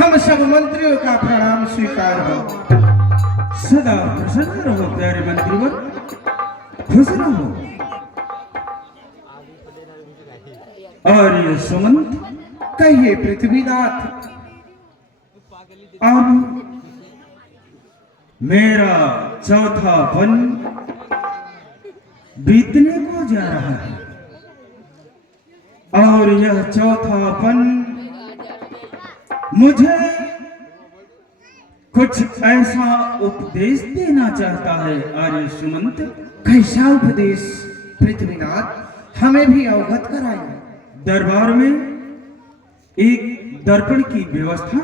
हम सब मंत्रियों का प्रणाम स्वीकार हो। सदा प्रसन्न रहो प्यारे मंत्रीवर, खुश रहो। और ये सुमंत, कहिए पृथ्वीनाथ। अब मेरा चौथा वन बीतने को जा रहा है और यह चौथा वन मुझे कुछ ऐसा उपदेश देना चाहता है। आर्य सुमंत, कैसा उपदेश पृथ्वीनाथ, हमें भी अवगत कराइए। दरबार में एक दर्पण की व्यवस्था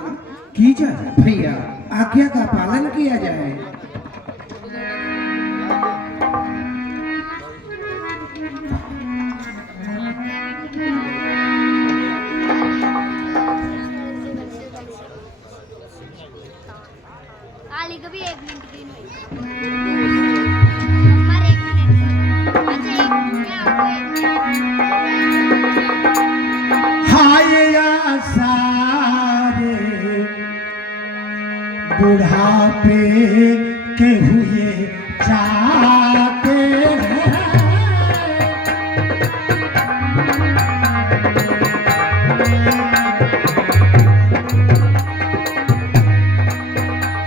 की जाए। भैया आज्ञा का पालन किया जाए। आली कभी 1 मिनट की नहीं। पर 1 मिनट। अच्छा 1 मिनट हाय या सारे बुढ़ापे के हुए जाते हैं।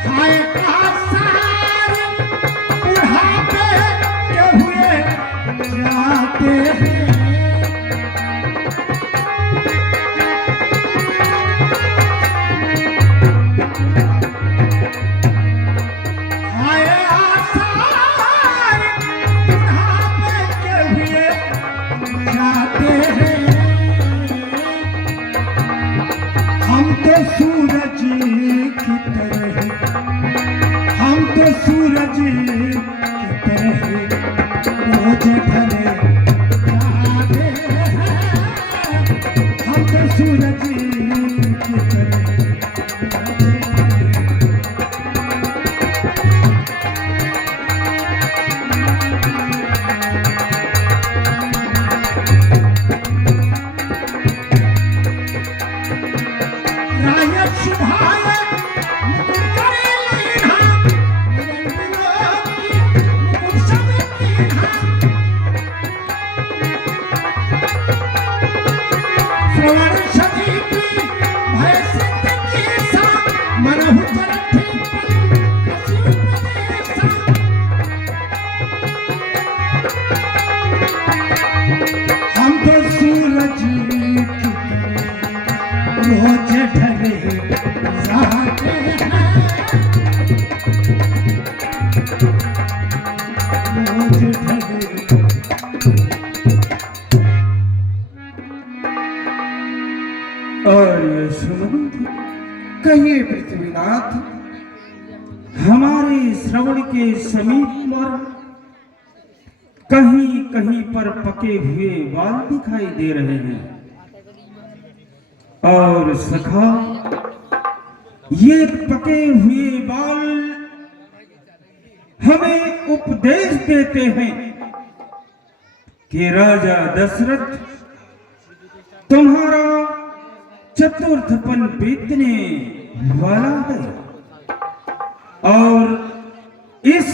हाय या सारे बुढ़ापे के हुए जाते हैं। हाय आसार बुढ़ापे के हुए जाते हैं। हम तो सूरज की तरह, हम तो सूरज की तरह रोज ढले जाते हैं। हम तो सूरज की तरह रायत शुभाय मुकुट करे लीना, निरंजन की मुकुट सब कीन्हा। श्रवण सदीपी भय सिद्ध कीसा, मनहु चरठी पल असिर प्रदेशा। हम तो सूरज की तरह रोज ढले जाते हैं। रोज ढले और ये सुमंत, कहिए पृथ्वीनाथ। हमारे श्रवण के समीप पर कहीं कहीं पर पके हुए बाल दिखाई दे रहे हैं। और सखा, ये पके हुए बाल हमें उपदेश देते हैं कि राजा दशरथ तुम्हारा चतुर्थपन बीतने वाला है और इस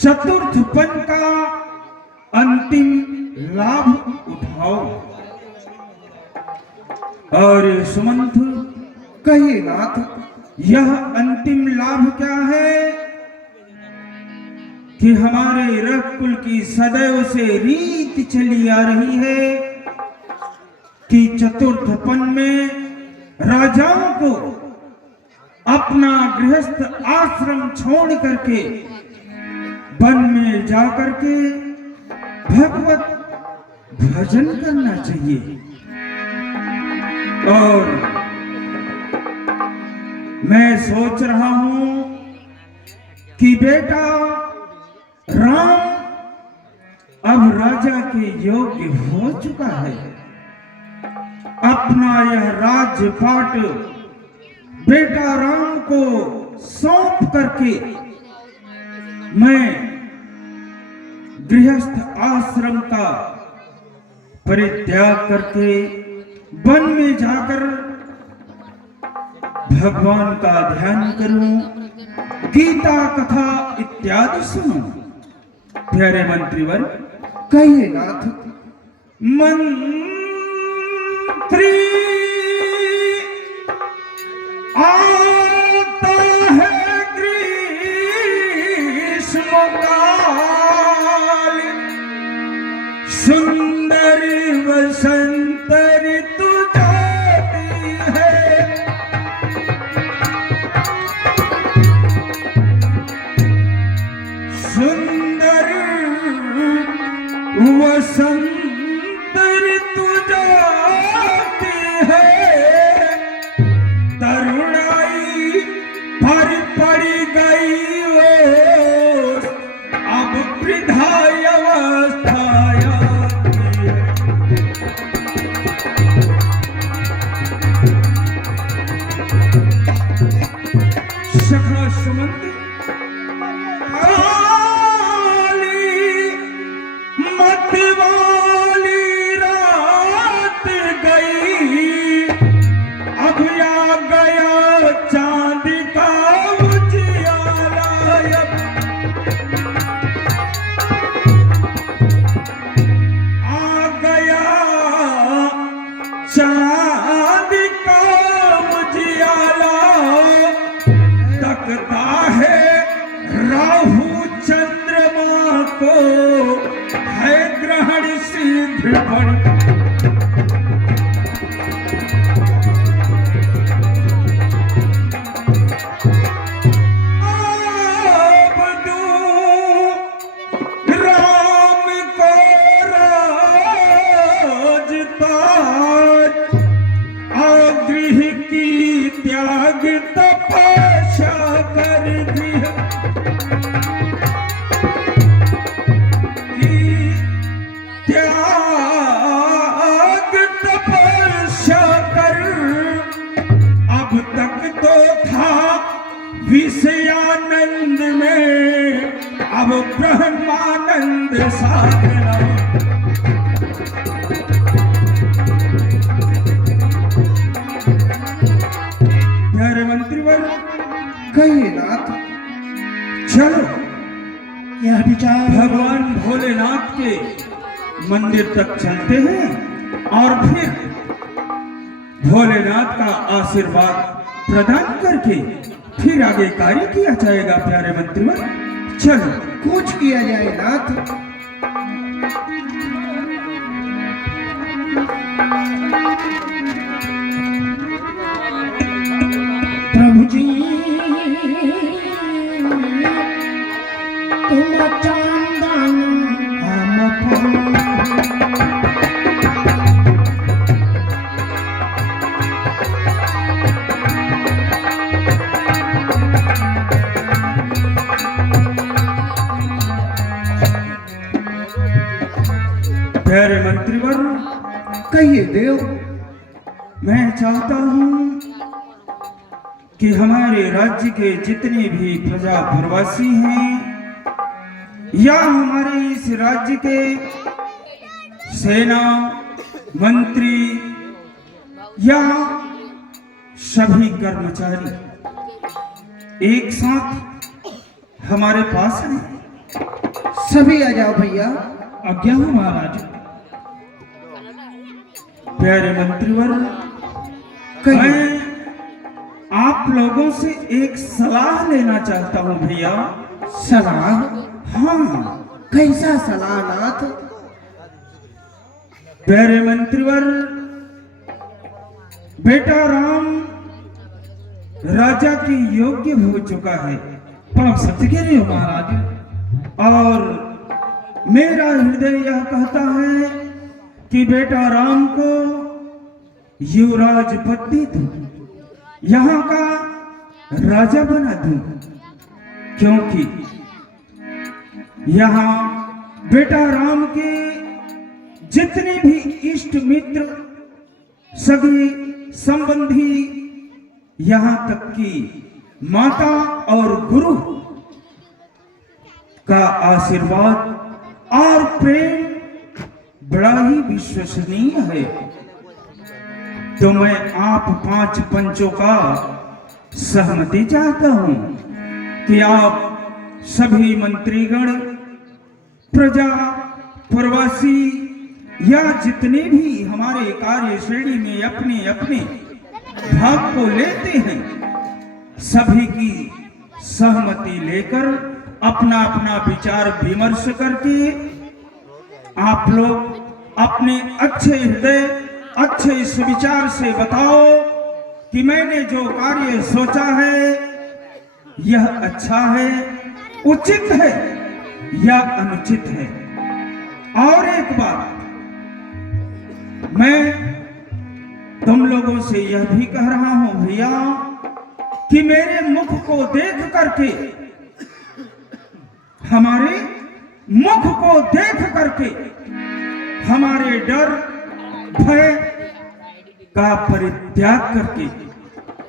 चतुर्थपन का अंतिम लाभ उठाओ। और सुमंत, कहिए नाथ। यह अंतिम लाभ क्या है कि हमारे रघुकुल की सदैव से रीत चली आ रही है कि चतुर्थपन में राजाओं को अपना गृहस्थ आश्रम छोड़ करके वन में जाकर के भगवत भजन करना चाहिए। और मैं सोच रहा हूं कि बेटा राम अब राजा के योग्य हो चुका है। अपना यह राज्यपाट बेटा राम को सौंप करके मैं गृहस्थ आश्रम का परित्याग करके वन में जाकर भगवान का ध्यान करूं, गीता कथा इत्यादि सुनूं। प्यारे मंत्रीवर, कहिए नाथ। मंत्री आता है ग्रीष्मकाल, सुंदर वसंत ऋतु जाती है। सुंदर वसंत ऋतु जाती है, तरुणाई पर पड़ी गई वो, अब वृद्धावस्था आती है। सखा सुमंत मतवाली रात गई, अब आ गया चांद का उजियारा। आ गया चांद का उजियारा, तकता है राहु चंद्रमा को, है ग्रहण शीघ्र पड़। अब दूं राम को राजताज, आगृह की त्याग तपस्या कर गृह त्याग तपस्या कर। अब तक तो था विषयानंद में, अब ब्रह्मानंद साधना। प्यारे मंत्रीवर, कहिए नाथ। चलो यह विचार भगवान भोलेनाथ के मंदिर तक चलते हैं और फिर भोलेनाथ का आशीर्वाद प्रदान करके फिर आगे कार्य किया जाएगा। प्यारे मंत्रीवर, चलो कुछ किया जाए नाथ। प्रभु जी तुम चंदन हम प्यारे मंत्रीवर, कहिए देव। मैं चाहता हूं कि हमारे राज्य के जितने भी प्रजा प्रवासी हैं या हमारे इस राज्य के सेना मंत्री या सभी कर्मचारी एक साथ हमारे पास हैं। सभी आ जाओ भैया। आज्ञा हो महाराज। प्यारे मंत्रीवर, कहिए। मैं आप लोगों से एक सलाह लेना चाहता हूं भैया। सलाह? हाँ। कैसा सलाह नाथ? प्यारे मंत्रीवर, बेटा राम राजा के योग्य हो चुका है। परम सत्य कह रहे हो महाराज। और मेरा हृदय यह कहता है कि बेटा राम को युवराज पदवी दूं, यहाँ का राजा बना दूं, क्योंकि यहाँ बेटा राम के जितने भी इष्ट मित्र सगे संबंधी, यहाँ तक कि माता और गुरु का आशीर्वाद और प्रेम बड़ा ही विश्वसनीय है। तो मैं आप 5 पंचों का सहमति चाहता हूं कि आप सभी मंत्रीगण, प्रजा, प्रवासी या जितने भी हमारे कार्य श्रेणी में अपने अपने भाग को लेते हैं, सभी की सहमति लेकर अपना अपना विचार विमर्श करके आप लोग अपने अच्छे हृदय, अच्छे सुविचार से बताओ कि मैंने जो कार्य सोचा है यह अच्छा है, उचित है या अनुचित है। और एक बात मैं तुम लोगों से यह भी कह रहा हूं भैया कि मेरे मुख को देख करके, हमारे मुख को देख करके हमारे डर, भय का परित्याग करके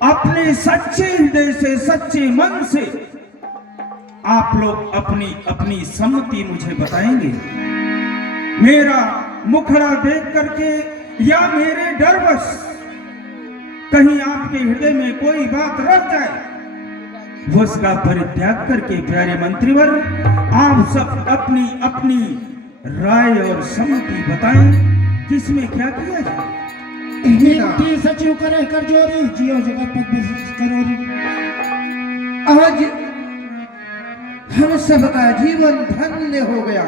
अपने सच्चे हृदय से, सच्चे मन से आप लोग अपनी अपनी सम्मति मुझे बताएंगे। मेरा मुखड़ा देख करके या मेरे डरवश कहीं आपके हृदय में कोई बात रह जाए, वो उसका परित्याग करके प्यारे मंत्रीवर आप सब अपनी अपनी राय और सम्मति बताएं कि इसमें क्या किया जाए। विनती सचिव करे कर जोरी, जियो जगत पद करोरी। आज हम सबका जीवन धन्य हो गया,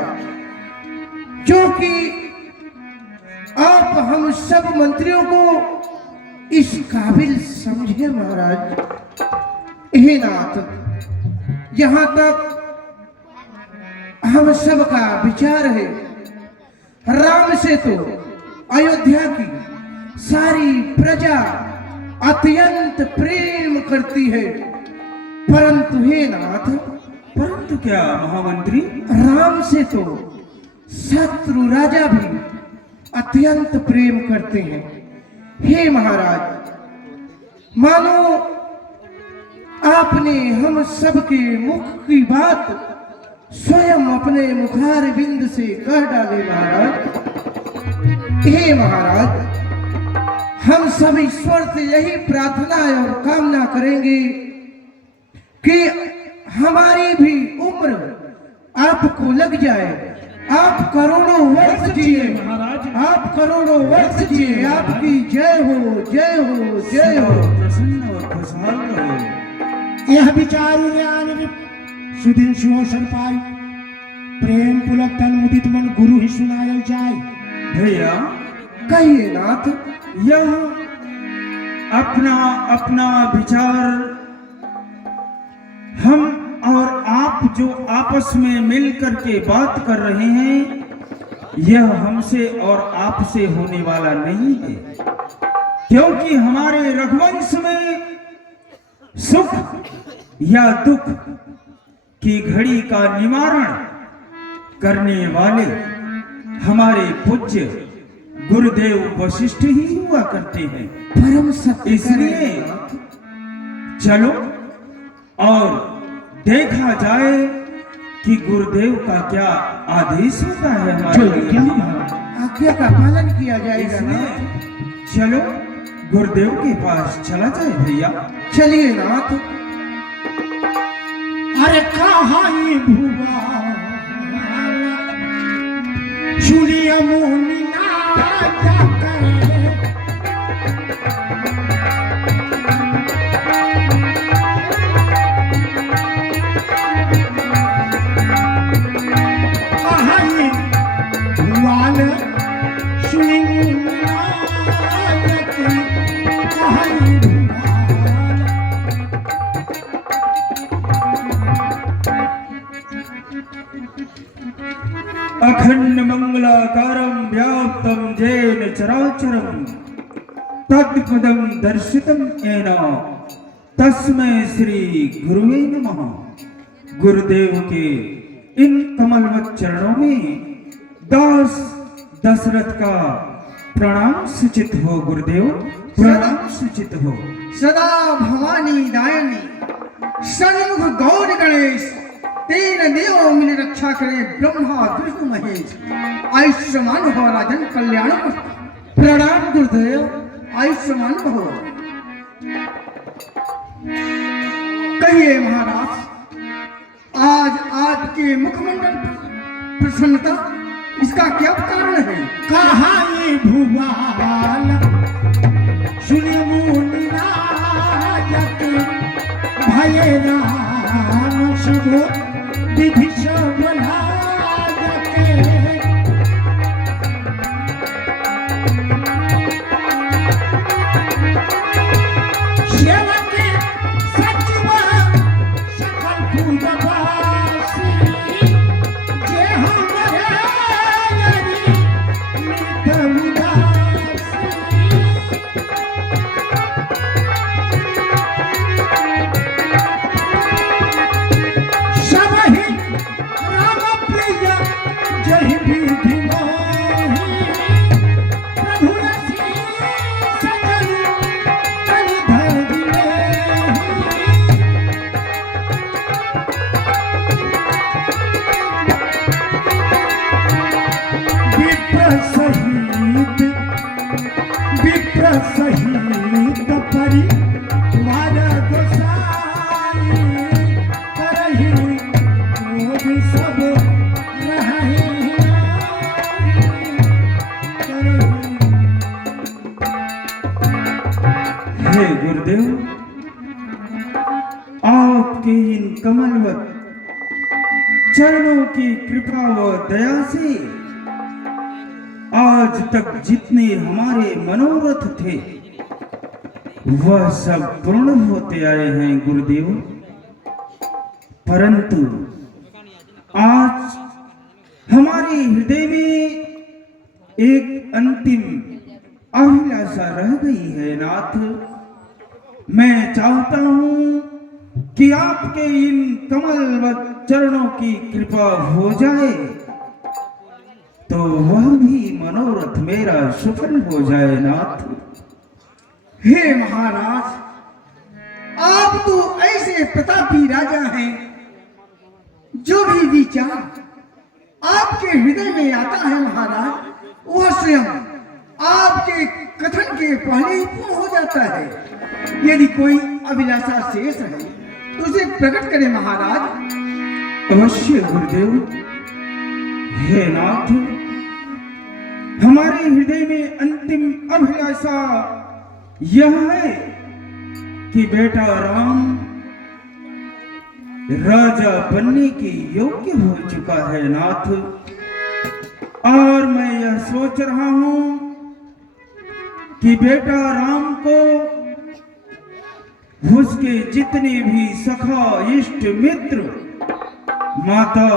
क्योंकि आप हम सब मंत्रियों को इस काबिल समझे महाराज। हे नाथ, यहां तक हम सबका विचार है, राम से तो अयोध्या की सारी प्रजा अत्यंत प्रेम करती है, परंतु हे नाथ, परंतु क्या महामंत्री? राम से तो शत्रु राजा भी अत्यंत प्रेम करते हैं। हे महाराज, मानो आपने हम सबके मुख की बात स्वयं अपने मुखार बिंद से कह डाले महाराज। हे महाराज, हम सब ईश्वर से यही प्रार्थना और कामना करेंगे कि हमारी भी उम्र आपको लग जाए, आप करोड़ों वर्ष जिए महाराज, आप करोड़ों वर्ष जिए। आपकी जय हो, जय हो, जय हो। प्रसन्न और खुशहाल रहो। यह विचारु ज्ञान सुदिन सुअवसर पाई, प्रेम पुलक तन मुदित मन गुरु ही सुनायल जाय। भैया कहिए नाथ। यह अपना अपना विचार हम और आप जो आपस में मिल करके बात कर रहे हैं, यह हमसे और आपसे होने वाला नहीं है, क्योंकि हमारे रघुवंश में सुख या दुख की घड़ी का निवारण करने वाले हमारे पूज्य गुरुदेव वशिष्ठ ही हुआ करते हैं। परम सत्य। इसलिए चलो और देखा जाए कि गुरुदेव का क्या आदेश होता है हमारे लिए। आज्ञा का पालन किया जाएगा इसलिए नाथ। चलो गुरुदेव के पास चला जाए भैया। चलिए नाथ। अरे कहाई भुवा सुनिया मुनि नाथ करे, कहाई भुवाल सुनी मुनि नाथ की, कहाई भुवाल। अखंड मंगलाकारं व्याप्तं येन चराचरं तत्पदं दर्शितं येन तस्मै श्री गुरुवे नमः। गुरुदेव के इन कमलवत चरणों में दास दशरथ का प्रणाम सूचित हो। गुरुदेव प्रणाम सूचित हो। सदा भवानी दायनी सन्मुख गौर गणेश, तीन देव मिल रक्षा करे ब्रह्मा विष्णु महेश। आयुष्मान भव राजन कल्याण। प्रणाम गुरुदेव, आयुष्मान भव। कहिए महाराज, आज आपके मुखमंडल पर प्रसन्नता, इसका क्या कारण है? कहा ये भुवाल सुने मुनि नायक भये राम शुभ विधि सब लायक। सेवक सचिव सकल पूजवासी जे हमरे यरि नित उदासी। सबहि राम प्रिय जहि विधि मोहि प्रभु रसी सजन तनि धरि लेहि। विप्र सहित परि वार गोसाई करहि क्रोध सब रहहि हे गुरुदेव, आपके इन कमलवत चरणों की कृपा व दया से आज तक जितने हमारे मनोरथ थे वह सब पूर्ण होते आए हैं गुरुदेव। परंतु आज हमारे हृदय में एक अंतिम अभिलाषा रह गई है नाथ। मैं चाहता हूं कि आपके इन कमलवत चरणों की कृपा हो जाए तो वह भी मनोरथ मेरा सफल हो जाए नाथ। हे महाराज, आप तो ऐसे प्रतापी राजा हैं, जो भी विचार आपके हृदय में आता है महाराज, वह स्वयं आपके कथन के पहले ही पूर्ण हो जाता है। यदि कोई अभिलाषा शेष है तो उसे प्रकट करें महाराज। अवश्य गुरुदेव। हे नाथ, हमारे हृदय में अंतिम अभिलाषा यह है कि बेटा राम राजा बनने के योग्य हो चुका है नाथ। और मैं यह सोच रहा हूं कि बेटा राम को उसके जितने भी सखा इष्ट मित्र माता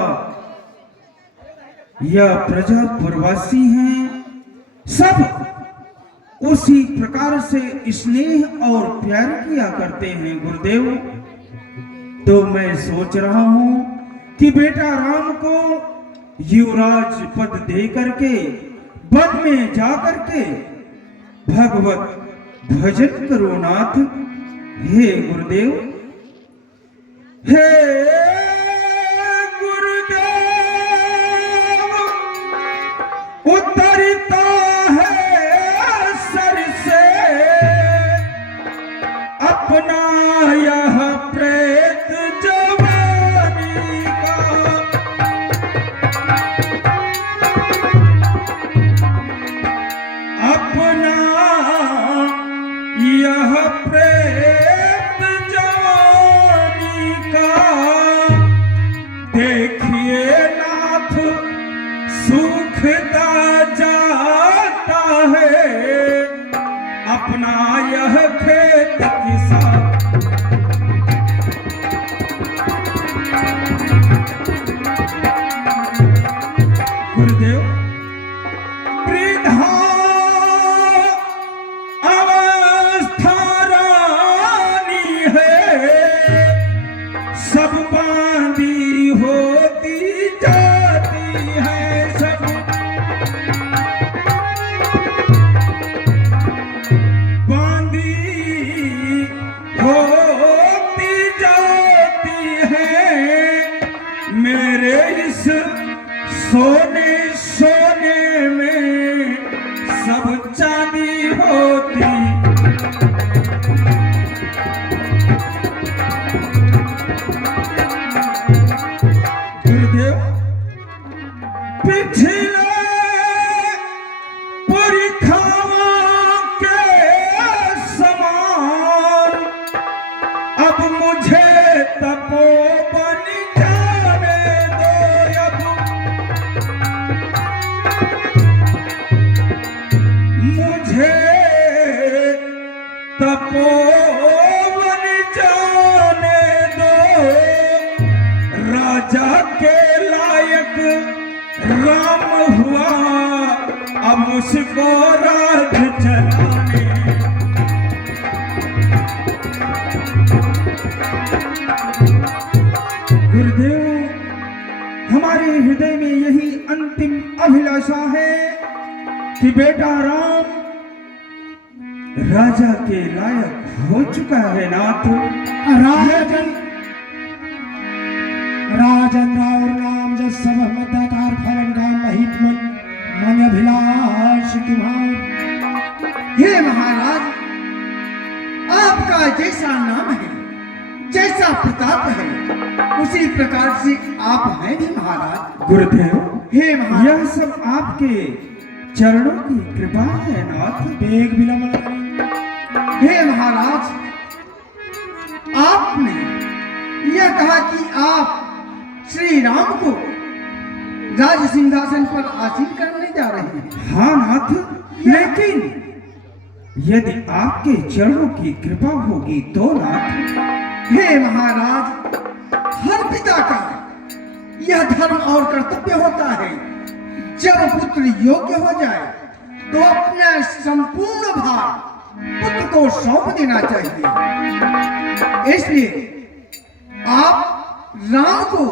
या प्रजा प्रवासी हैं, सब उसी प्रकार से स्नेह और प्यार किया करते हैं गुरुदेव। तो मैं सोच रहा हूं कि बेटा राम को युवराज पद दे करके वन में जा करके भगवत भजन करो नाथ। हे गुरुदेव, हे उतरता है सर से अपना यह प्रेत जवानी का, अपना यह प्रेत जवानी का। देखिए नाथ सूखता जाता है अपना यह खेत किसान। राम हुआ अब उसको राज चलाने। गुरुदेव, हमारे हृदय में यही अंतिम अभिलाषा है कि बेटा राम राजा के लायक हो चुका है नाथ। राजन और नाम जस सब मदातार फलन का महितमन मन अभिलाष तुम्हार। हे महाराज, आपका जैसा नाम है, जैसा प्रताप है, उसी प्रकार से आप हैं भी महाराज। गुरुदेव, हे महाराज, यह सब आपके चरणों की कृपा है नाथ। बेग विलंब करें। हे महाराज, आपने यह कहा कि आप श्री राम को राज सिंहासन पर आसीन करने जा रहे हैं। हाँ नाथ, लेकिन यदि आपके चरणों की कृपा होगी तो नाथ। हे महाराज, हर पिता का यह धर्म और कर्तव्य होता है, जब पुत्र योग्य हो जाए तो अपना संपूर्ण भार पुत्र को सौंप देना चाहिए। इसलिए आप राम को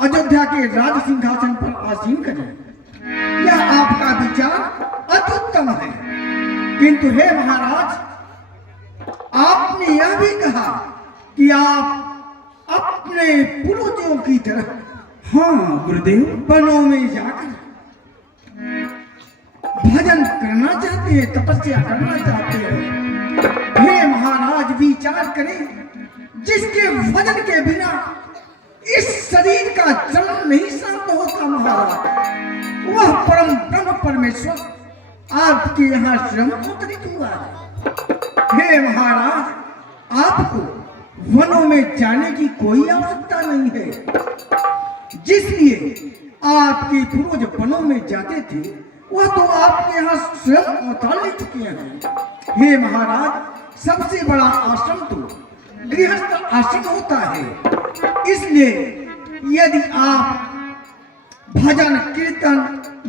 अयोध्या के राज सिंहासन पर आसीन करें। यह आपका विचार अत्युत्तम है, किंतु हे महाराज, आपने यह भी कहा कि आप अपने पूर्वजों की तरह हाँ गुरुदेव, वनों में जाकर भजन करना चाहते हैं, तपस्या करना चाहते हैं। हे महाराज, विचार करें, जिसके भजन के बिना इस शरीर का जन्म नहीं शांत होता महाराज, वह परम ब्रह्म परमेश्वर आपके यहाँ श्रम अवतरित हुआ है। हे महाराज, आपको वनों में जाने की कोई आवश्यकता नहीं है। जिसलिए आपके पूर्वज वनों में जाते थे, वह तो आपके यहाँ स्वयं अवतार ले चुके हैं। हे महाराज, सबसे बड़ा आश्रम तो गृहस्थ आश्रम होता है। इसलिए यदि आप भजन कीर्तन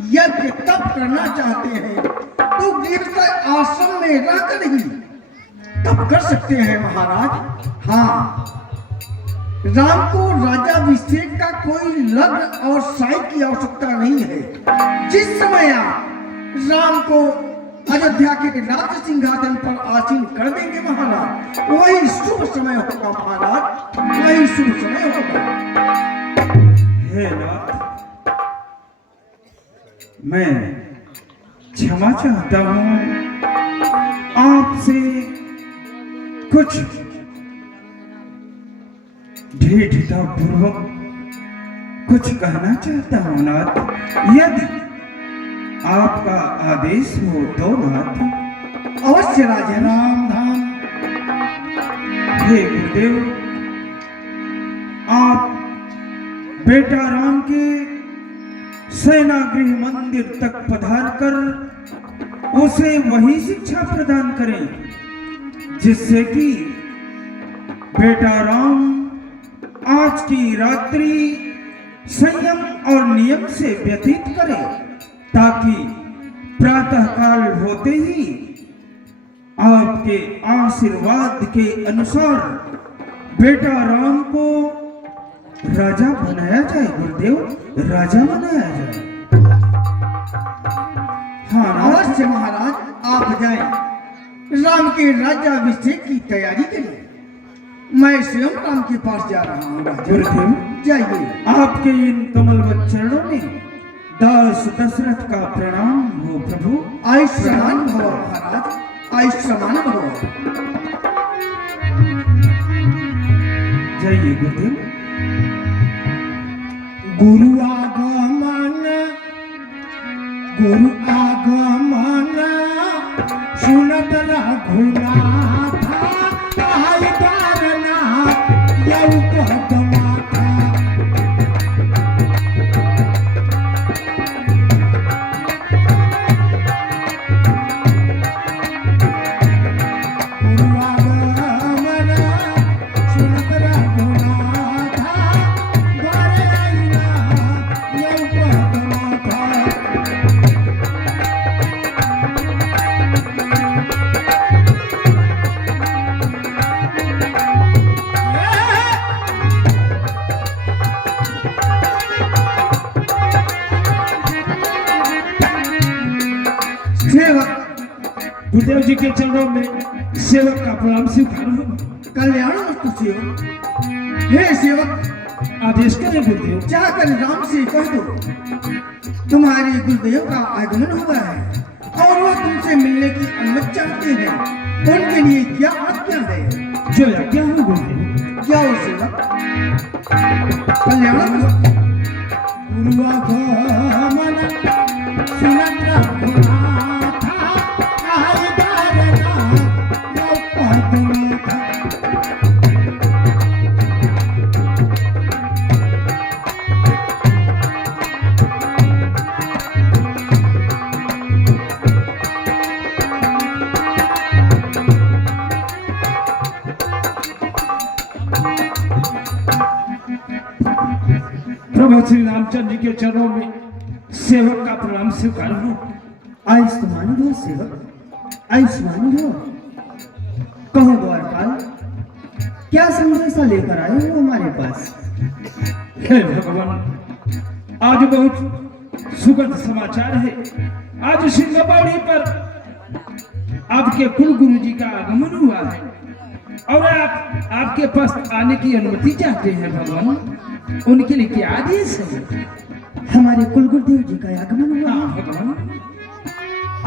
यज्ञ तप करना चाहते हैं तो गृहस्थ आश्रम में रहकर ही तप कर सकते हैं महाराज। हाँ, राम को राज्याभिषेक का कोई लग्न और शाही की आवश्यकता नहीं है। जिस समय आप राम को अयोध्या के राज सिंहासन पर आसीन कर देंगे महाराज, वही शुभ समय होगा महाराज, वही शुभ समय होगा। हे नाथ, मैं क्षमा चाहता हूँ, आपसे कुछ ढीठता पूर्वक कुछ कहना चाहता हूँ नाथ, यदि आपका आदेश हो तो नाथ। अवश्य राजा। राम धाम। हे गुरुदेव, आप बेटा राम के सेनागृह मंदिर तक पधार कर उसे वही शिक्षा प्रदान करें जिससे कि बेटा राम आज की रात्रि संयम और नियम से व्यतीत करे, ताकि प्रातः काल होते ही आपके आशीर्वाद के अनुसार बेटा राम को राजा बनाया जाए। गुरुदेव, राजा बनाया जाए। हाँ अवश्य महाराज, आप जाएं, राम के राज्याभिषेक की तैयारी करें। मैं स्वयं राम के पास जा रहा हूँ राजा। गुरुदेव, जाइए। आपके इन कमलवत चरणों में दास दशरथ का प्रणाम हो प्रभु। आयुष्मान भव महाराज, आयुष्मान भव। जाइए गुरुदेव। गुरु आगमन, गुरु आगमन, सुनत रघुनाथ, आई तारनाथ, यऊ कहत माथा। गुरु आगमन, सुनत रघुनाथ, द्वारे आईना, यऊ कहत माथा। गुरुदेव जी के चरणों में सेवक का प्रणाम स्वीकार हो। कल्याण मस्तु सेवक। हे सेवक, आदेश करें गुरुदेव। जाकर राम से कह दो तुम्हारे गुरुदेव का आगमन हुआ है और वह तुमसे मिलने की अनुमति चाहते हैं। उनके लिए क्या आज्ञा है? जो आज्ञा हो गुरुदेव। क्या हो सेवक? कल्याण मस्तु। पूर्वागमन सुनत रघुनाथ आय दारना पद्मनाथ। प्रभु श्री रामचंद्र जी के चरणों में सेवक का प्रणाम स्वीकार हो। आयुष्मान भव सेवक, आयुष्मान भव। कहो द्वारपाल, क्या संदेशा लेकर आए हो हमारे पास? हे भगवान, आज बहुत सुखद समाचार है। आज सिंगबौड़ी पर आपके कुल गुरु जी का आगमन हुआ है और आप आपके पास आने की अनुमति चाहते हैं भगवान। उनके लिए क्या आदेश है? हमारे कुल गुरुदेव जी का आगमन हुआ हाँ है भगवान।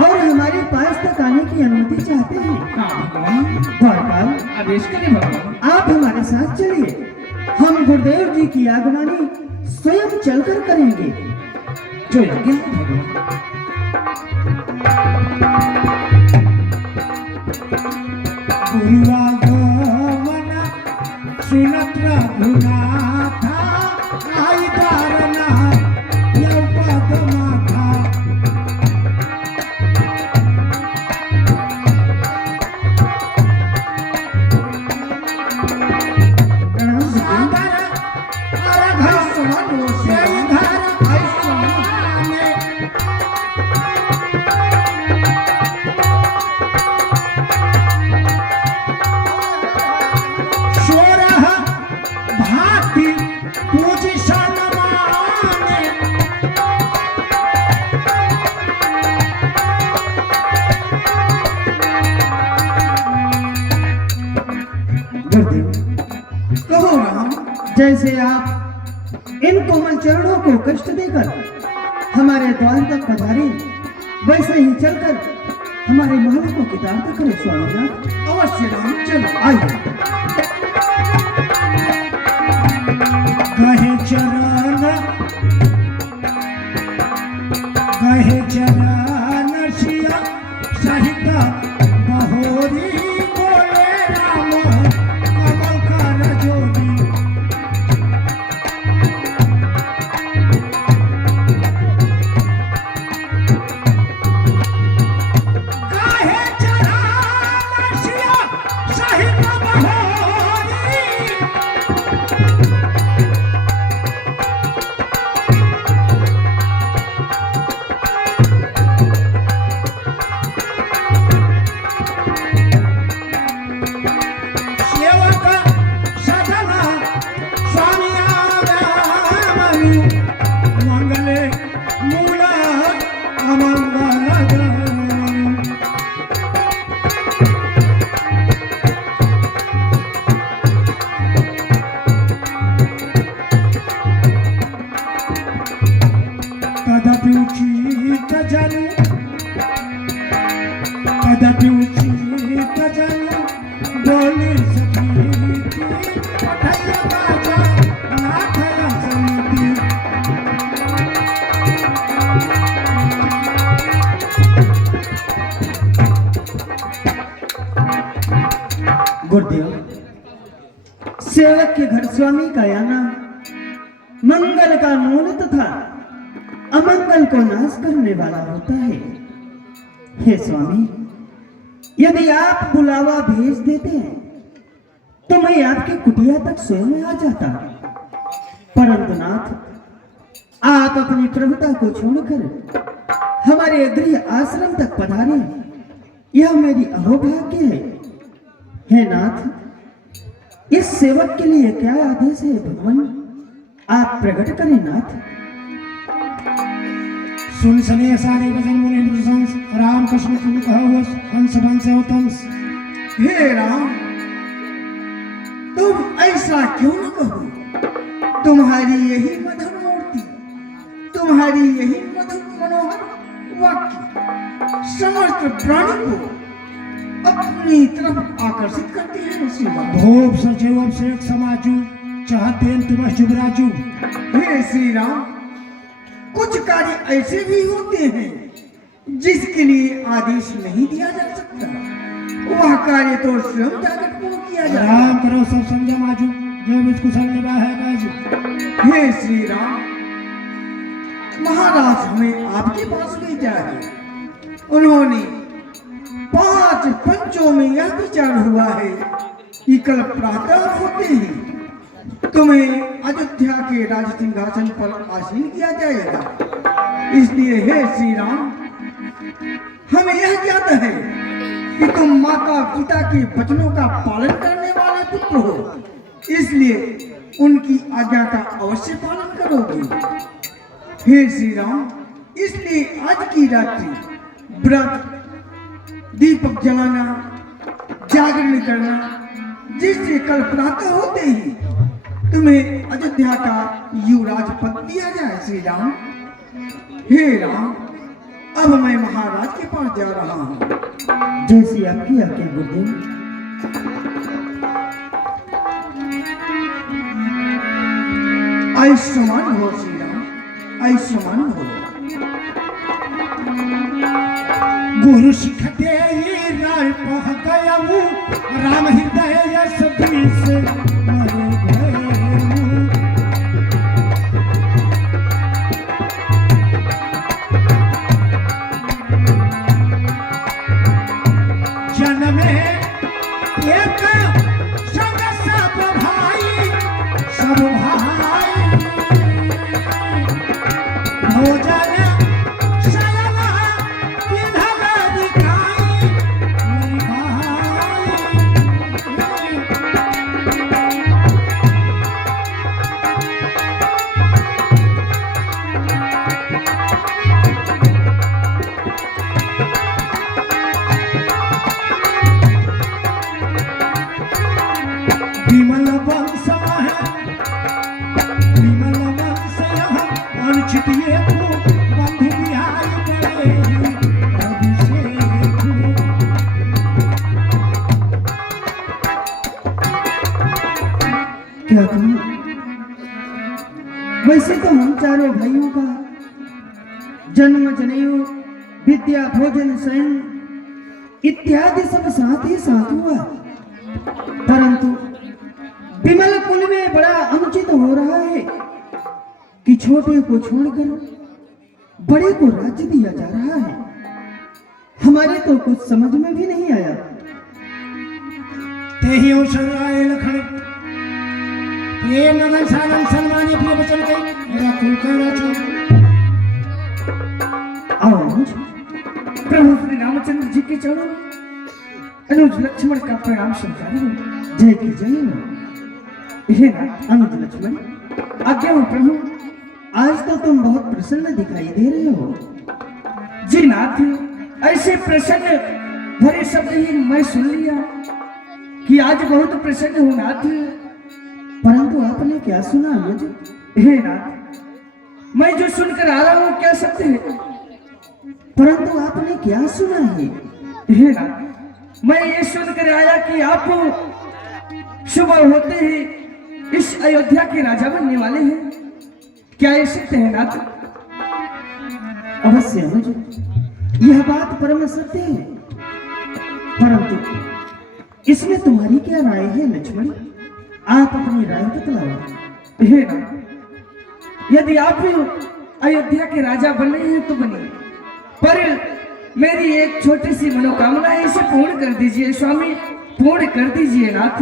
और हमारे पास तक आने की अनुमति चाहते हैं। हाँ भगवान, द्वारपाल, आदेश करें भगवान। आप हमारे साथ चलिए। हम गुरुदेव जी की आगवानी स्वयं चलकर करेंगे। जो यज्ञ है भगवान। पूर्वागमन सुनत रघुनाथ आय दारना पद्मनाथ। प्रणाम गुरुदेव। सादर अर्घ आयुष्मान भव सेवक, श्रीधर आयुष्मान भव। सोरह भांति पूजिशन माने। गुरुदेव, कहो राम, जैसे आप इन कोमल चरणों को कष्ट देकर हमारे द्वार तक पधारे, वैसे ही चलकर हमारे महल को किताब करें स्वामीनाथ। अवश्य राम, चलो आइए। कहे चरण सिया सहित बहोरी बोले राम कमल कर जोड़ी। कहे चरण सिया सहित बहोरी। सेवक सदन स्वामी आगमनु मंगले मूल अमंगल गमनु। तदपि उचित जनु तदपि उचित जनु बोली सखी पठय बाजा नाथ समिति। गुरुदेव, सेवक के घर स्वामी का आना मंगल का मूल तथा अमंगल को नाश करने वाला होता है। हे स्वामी, यदि आप बुलावा भेज देते हैं तो मैं आपकी कुटिया तक स्वयं आ जाता, परंतु नाथ, आप अपनी प्रभुता को छोड़कर हमारे गृह आश्रम तक पधारे, यह मेरी अहोभाग्य है। हे नाथ, इस सेवक के लिए क्या आदेश है भगवान, आप प्रकट करें नाथ। सुन सने सारे भजन मुनि प्रशंस राम कृष्ण तुम कहो हंस बंस अवतंस। हे राम, तुम ऐसा क्यों न कहो? तुम्हारी यही मधुर मूर्ति, तुम्हारी यही मधुर मनोहर वाक्य समस्त प्राणी को अपनी तरफ आकर्षित करते हैं। श्री राम, भोप सचिव अभिषेक समाजू चाहते हैं तुम शुभराजू। हे श्री राम, कुछ कार्य ऐसे भी होते हैं जिसके लिए आदेश नहीं दिया जा सकता, वह कार्य तो स्वयं जाकर पूर्ण किया जाए। राम करो सब संजय माजू जो कुशल निभा है काजू। हे श्री राम, महाराज हमें आपके पास भेजा है। उन्होंने 5 पंचों में यह विचार हुआ है कि कल प्रातः होते ही तुम्हें अयोध्या के राज सिंहासन पर आसीन किया जाएगा। इसलिए हे श्री राम, हमें यह ज्ञात है कि तुम माता पिता के वचनों का पालन करने वाले पुत्र हो, इसलिए उनकी आज्ञा का अवश्य पालन करोगे। हे श्री राम, इसलिए आज की रात्रि व्रत, दीपक जलाना, जागरण करना, जिससे कल प्रातः होते ही तुम्हें अयोध्या का युवराज पद दिया जाए। श्री राम, हे राम, अब मैं महाराज के पास जा रहा हूँ। जैसी आपकी आज्ञा गुरुदेव। आयुष्मान हो श्री राम, आयुष्मान हो। गुरु शिखते राय पह गया राम हृदय यश बीस मर गए। जन्मे एक संग सब भाई, सब भाई भोजन शयना किधर दिखाई विमल वंश है, विमल वंश अनुचित ये बंधु बिहार करे अभिषेक। क्या कहूँ? वैसे तो हम चारों भाइयों का जन्म, जनेऊ, विद्या, भोजन, शयन इत्यादि सब साथ ही साथ हुआ, परंतु विमल कुल में बड़ा अनुचित हो रहा है कि छोटे को छोड़कर बड़े को राज्य दिया जा रहा है। हमारे तो कुछ समझ में भी नहीं आया। ते ही अवसर आए लखन प्रेम नगन सानम सन्मानी प्रिय बचन गई मेरा कुल का राजू। अनुज, प्रभु श्री रामचंद्र जी के चरणों में अनुज लक्ष्मण का प्रणाम स्वीकार हो। जय की जय हो। हे नाथ अनुज लक्ष्मण, आज्ञा हो प्रभु। आज तो तुम बहुत प्रसन्न दिखाई दे रहे हो। जी नाथ, ऐसे प्रसन्न भरे शब्द ही मैं सुन लिया कि आज बहुत प्रसन्न हूँ नाथ। परंतु आपने क्या सुना अनुज? हे नाथ, मैं जो सुनकर आ रहा हूँ क्या सत्य है? परंतु आपने क्या सुना है? हे नाथ, मैं ये सुनकर आया कि आप सुबह होते ही इस अयोध्या के राजा बनने वाले हैं। क्या ये सत्य है नाथ? अवश्य अनुज, यह बात परम सत्य है, परंतु इसमें तुम्हारी क्या राय है लक्ष्मण? आप अपनी राय बतलाओ। हे नाथ, यदि आप अयोध्या के राजा बन रहे हैं तो बनिए, पर मेरी एक छोटी सी मनोकामना है, इसे पूर्ण कर दीजिए स्वामी, पूर्ण कर दीजिए नाथ।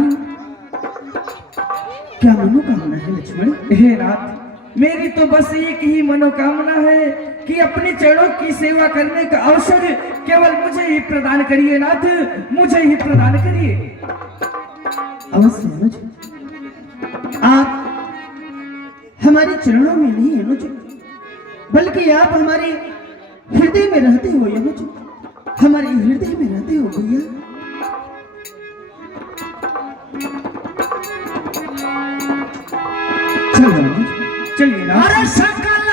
क्या मनोकामना है लक्ष्मण? हे नाथ, मेरी तो बस एक ही मनोकामना है कि अपने चरणों की सेवा करने का अवसर केवल मुझे ही प्रदान करिए नाथ, मुझे ही प्रदान करिए। अवश्य अनुज, आप हमारे चरणों में नहीं अनुज, बल्कि आप हमारे हृदय में रहते हो यमज, हमारे हृदय में रहते हो भैया। चलो चलिए ना। अरे सकल